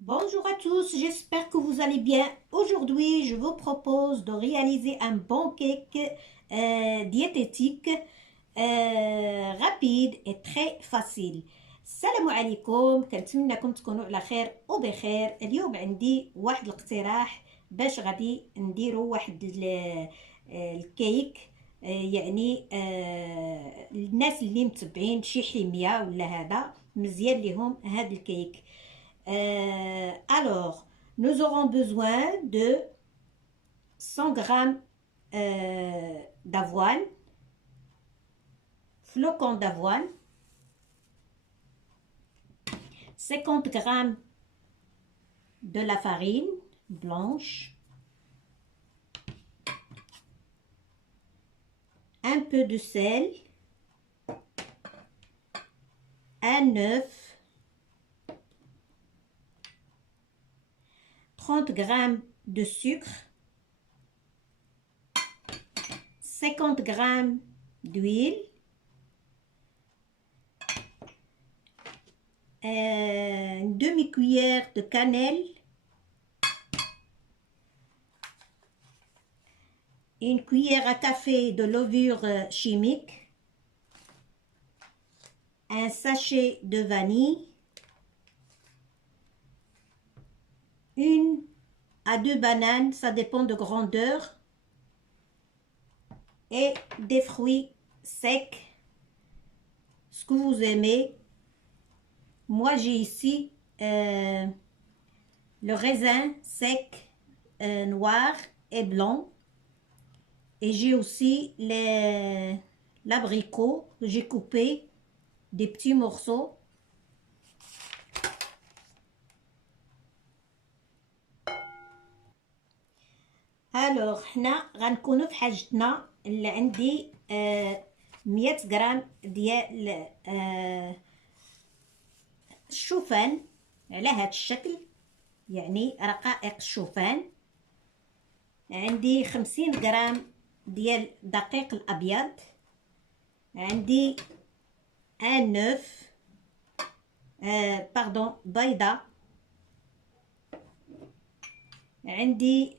Bonjour à tous, j'espère que vous allez bien. Aujourd'hui, je vous propose de réaliser un bon cake diététique rapide et très facile. السلام عليكم، كنتمنىكم تكونوا على خير وبخير. اليوم عندي واحد الاقتراح باش غادي نديروا واحد الكيك، يعني الناس اللي متبعين شي حمية ولا هذا مزيان ليهم هذا الكيك. Alors, nous aurons besoin de 100 grammes d'avoine, flocons d'avoine, 50 grammes de la farine blanche, un peu de sel, un œuf, 30 grammes de sucre, 50 grammes d'huile, une demi-cuillère de cannelle, une cuillère à café de levure chimique, un sachet de vanille, une à deux bananes, ça dépend de grandeur, et des fruits secs, ce que vous aimez. Moi, j'ai ici le raisin sec, noir et blanc. Et j'ai aussi l'abricot que j'ai coupé des petits morceaux. Alors, حنا غنكونوا في حاجتنا اللي عندي 100 غرام ديال الشوفان على هذا الشكل، يعني رقائق الشوفان. عندي 50 غرام ديال الدقيق الابيض، عندي ان اوف بيضه، عندي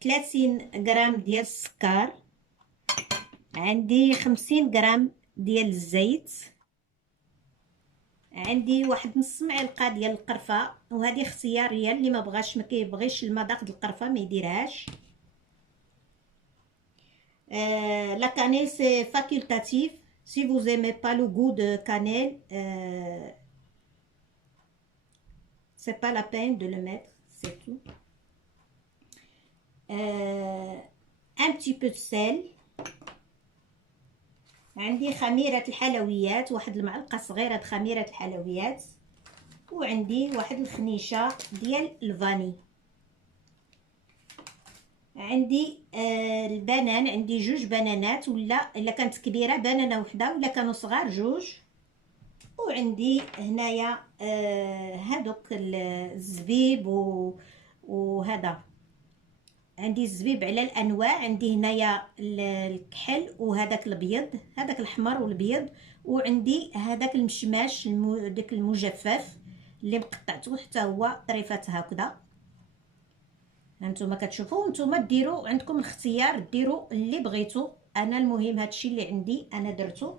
30 غرام ديال السكر، عندي 50 غرام ديال الزيت، عندي واحد نص معلقه ديال القرفه، وهذه اختياريه، اللي ما كيبغيش المذاق ديال القرفه ما يديرهاش. La cannelle c'est facultatif. Si vous aimez pas le goût de cannelle, c'est pas la peine de le mettre, c'est tout. Un petit peu de sel. عندي خميرة الحلويات، واحد المعلقة صغيرة خميرة الحلويات، وعندي واحد الخنيشة ديال الفاني. عندي البنان، عندي جوج بنانات، ولا الا كانت كبيرة بنانة وحدة، ولا كانوا صغار جوج. وعندي هنايا هادوك الزبيب وهذا، عندي الزبيب على الانواع. عندي هنايا الكحل وهذاك الابيض، هذاك الاحمر والابيض، وعندي هذاك المشماش داك المجفف اللي مقطعته حتى هو طريفات هكذا. هانتوما كتشوفوا، نتوما ديروا عندكم الاختيار، ديروا اللي بغيتوا. انا المهم هادشي اللي عندي انا درته.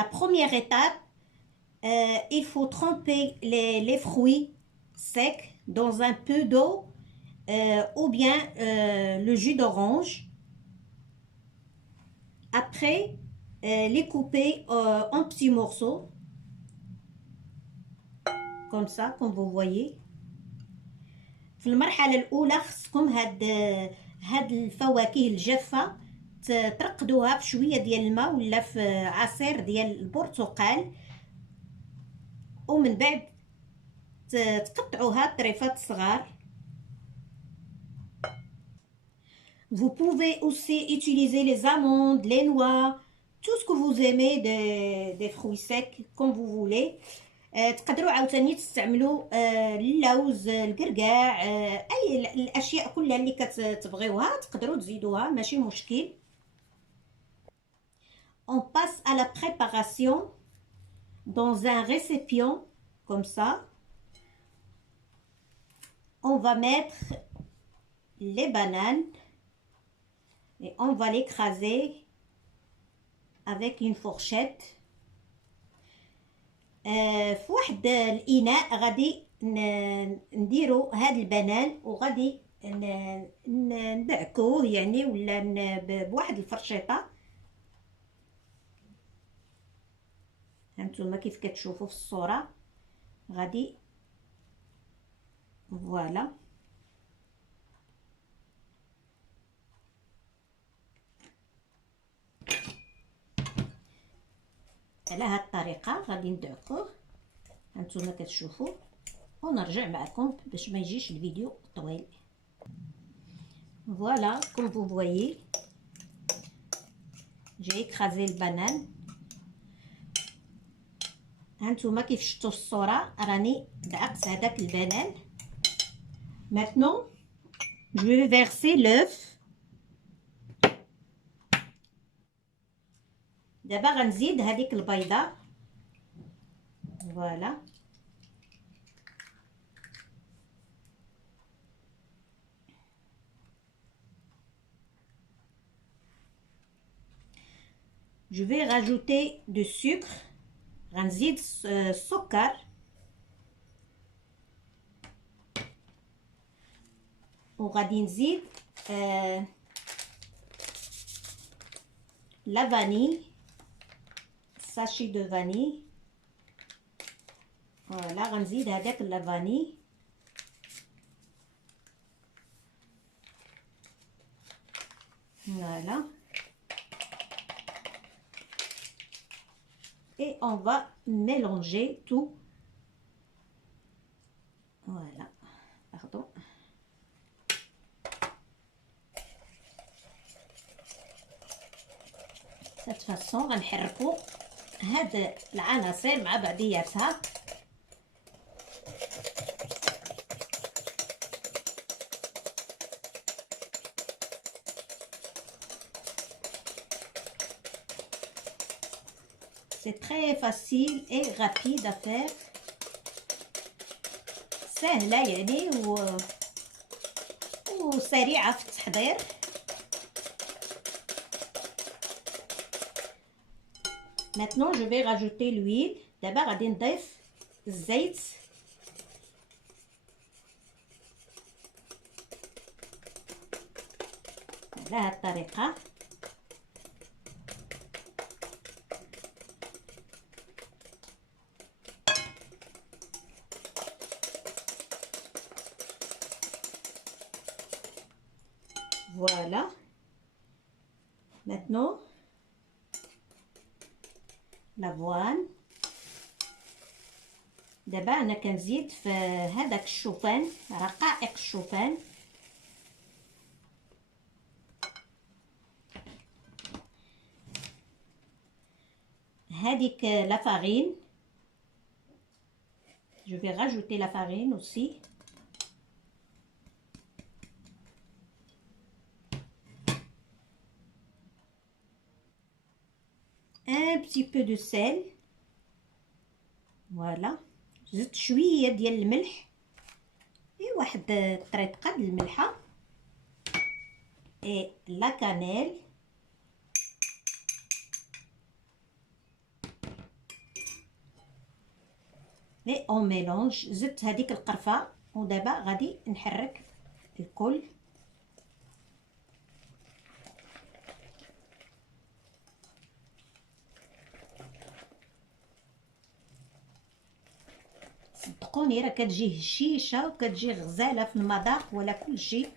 La première étape, il faut tremper les fruits secs dans un peu d'eau ou bien le jus d'orange. Après, les couper en petits morceaux, comme ça, comme vous voyez. في المرحلة الأولى خصكم هاد الفواكه الجافة ترقدوها في شوية ديال الماء ولا في عصير ديال البرتقال، ومن بعد تقطعوها طريفات صغار. Vous pouvez aussi utiliser les amandes, les noix, tout ce que vous aimez des fruits secs comme vous voulez. تقدروا عاوتاني تستعملوا اللوز، الكركاع، اي الاشياء كلها اللي كتبغيوها تقدروا تزيدوها، ماشي مشكل. on passe à la préparation dans un récipient comme ça. On va mettre les bananes et on va l'écraser avec une fourchette. في واحد الإناء غادي نديرو هاد البنان وغادي ندعكوه يعني ولا بواحد الفرشيطة. هانتوما كيف كتشوفوا في الصورة غادي فوالا. على هاد الطريقة غادي ندعكوه هانتوما كتشوفوا ونرجع معكم باش ما يجيش الفيديو طويل. فوالا كوم فو فويي جاي كرازي البنان. هانتوما كيف شفتوا في الصورة راني دعقت هذاك البنان. Maintenant je vais verser l'œuf. دابا غنزيد هذيك البيضة. فوالا je vais rajouter du sucre. غنزيد السكر وغادي نزيد لا فاني ساشي دو فاني. فوالا غنزيد هذاك لا فاني. فوالا et on va mélanger tout. Voilà, pardon. De cette façon غنحركوا هاد العناصر مع بعضياتها. C'est très facile et rapide à faire. سهلة يعني وسريعة في التحضير. Maintenant je vais rajouter l'huile. دابا غادي نضيف الزيت. على هاد الطريقة. Voilà. Maintenant, l'avoine. دابا انا كنزيد في هذاك الشوفان رقائق الشوفان. هذيك لا farine. Je vais rajouter la farine aussi. Un petit peu de sel. Voilà. زدت شويه ديال الملح. واحد طريقه الملحه. et la cannelle. et on mélange. زدت هذيك القرفه ودابا غادي نحرك الكل. صدقوني راه كتجي هشيشه وكتجي غزاله في المذاق ولا كل شيء.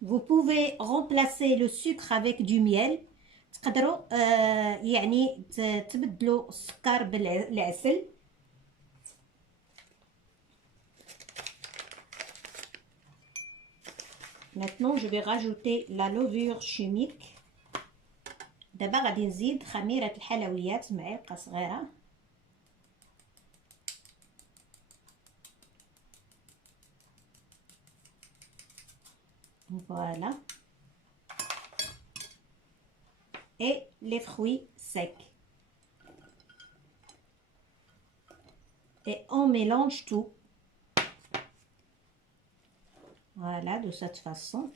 Vous pouvez remplacer le sucre avec du miel. تقدروا يعني تبدلوا السكر بالعسل. Maintenant je vais rajouter la levure chimique. دابا غادي نزيد خميرة الحلويات معلقة صغيرة. Voilà. Et les fruits secs. Et on mélange tout. Voilà, de cette façon.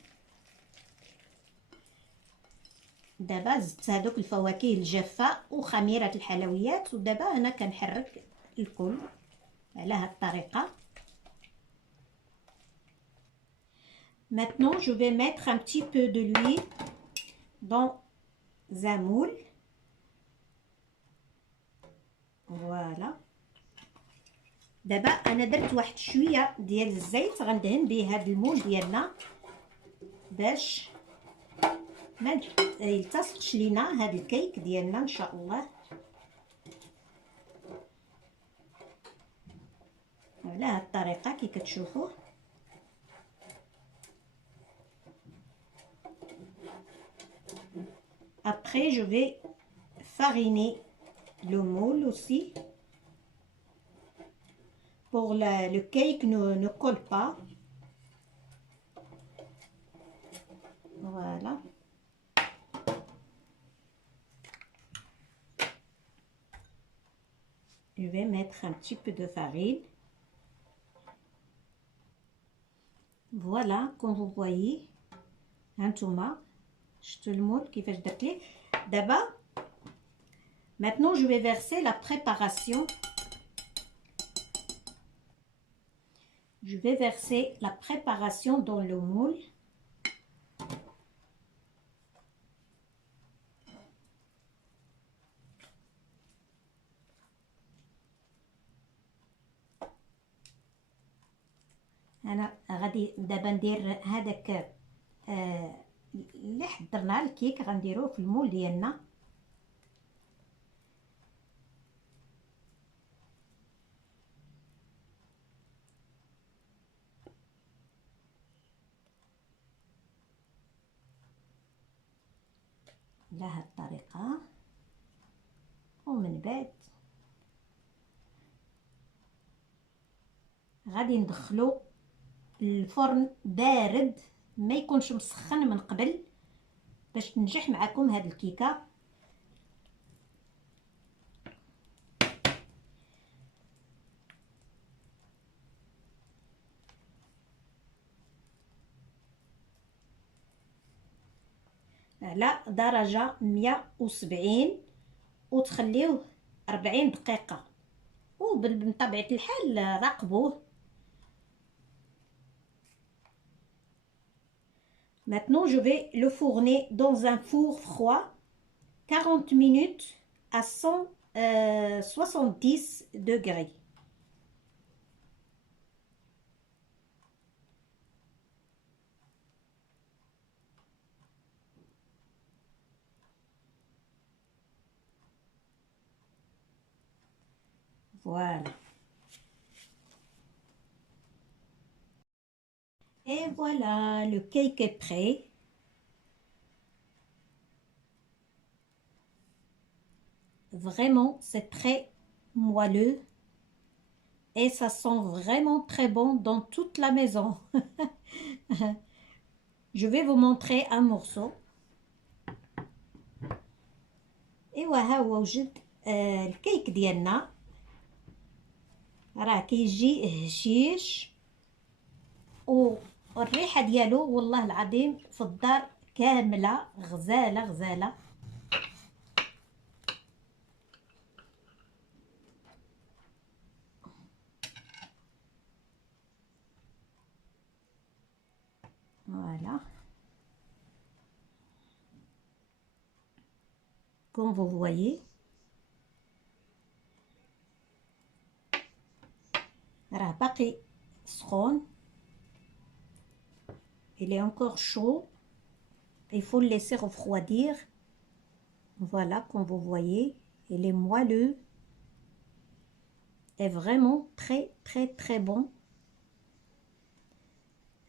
دابا زدت هذوك الفواكه الجافة وخميرة الحلويات، ودابا أنا كنحرك الكل على هاد الطريقة. Maintenant, je vais mettre un petit peu de l'huile dans un moule. Voilà. دابا أنا درت واحد شوية ديال الزيت غندهن به هاد المول ديالنا باش ما يلتصقش لينا هاد الكيك ديالنا ان شاء الله. على هاد الطريقه كي كتشوفوا. Après je vais fariner le moule aussi pour le cake ne colle pas. Voilà. Je vais mettre un petit peu de farine. Voilà, comme vous voyez, هانتوما شفتوا المول كيفاش درت ليه. دابا maintenant je vais verser la préparation. Je vais verser la préparation dans le moule. انا غادي دابا ندير هذاك اللي حضرناه الكيك غنديروه في المول ديالنا. على هاد الطريقه، ومن بعد غادي ندخلو الفرن بارد، ما يكونش مسخن من قبل باش تنجح معكم هاد الكيكه. على درجه 170 وتخليوه 40 دقيقه، وبطبيعه الحال راقبوه. Maintenant, je vais le fourner dans un four froid 40 minutes à 170 degrés. Voilà. Et voilà, le cake est prêt. Vraiment, c'est très moelleux et ça sent vraiment très bon dans toute la maison. Je vais vous montrer un morceau. ايوا ها هو وجد الكيك ديالنا، راه كيجي هشيش والريحه ديالو والله العظيم في الدار كامله غزاله غزاله. Voilà, comme vous voyez. راه باقي سخون. Il est encore chaud. Il faut le laisser refroidir. Voilà, comme vous voyez, il est moelleux et vraiment très très très bon.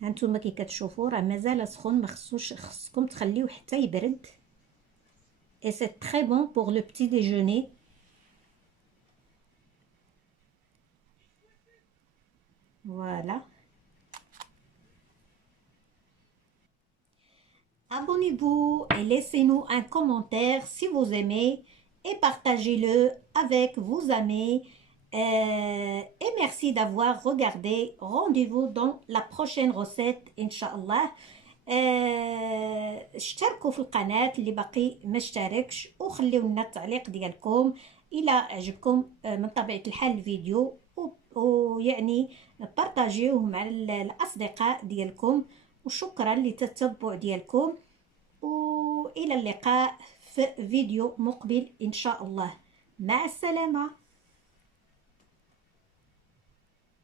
هانتوما كي كتشوفوا راه مازال سخون، ما خصكم تخليوه حتى يبرد. Et c'est très bon pour le petit déjeuner. Voilà. abonnez-vous et laissez-nous un commentaire si vous aimez et partagez-le avec vos amis. Et merci d'avoir regardé. Rendez-vous dans la prochaine recette Inch'Allah. اشتركوا في القناة اللي باقي ما اشتركش، وخليو لنا التعليق ديالكم إلى عجبكم من طبيعة الحال الفيديو، ويعني بارطاجيوه مع الأصدقاء ديالكم. وشكرا للتتبع ديالكم، وإلى اللقاء في فيديو مقبل إن شاء الله. مع السلامة.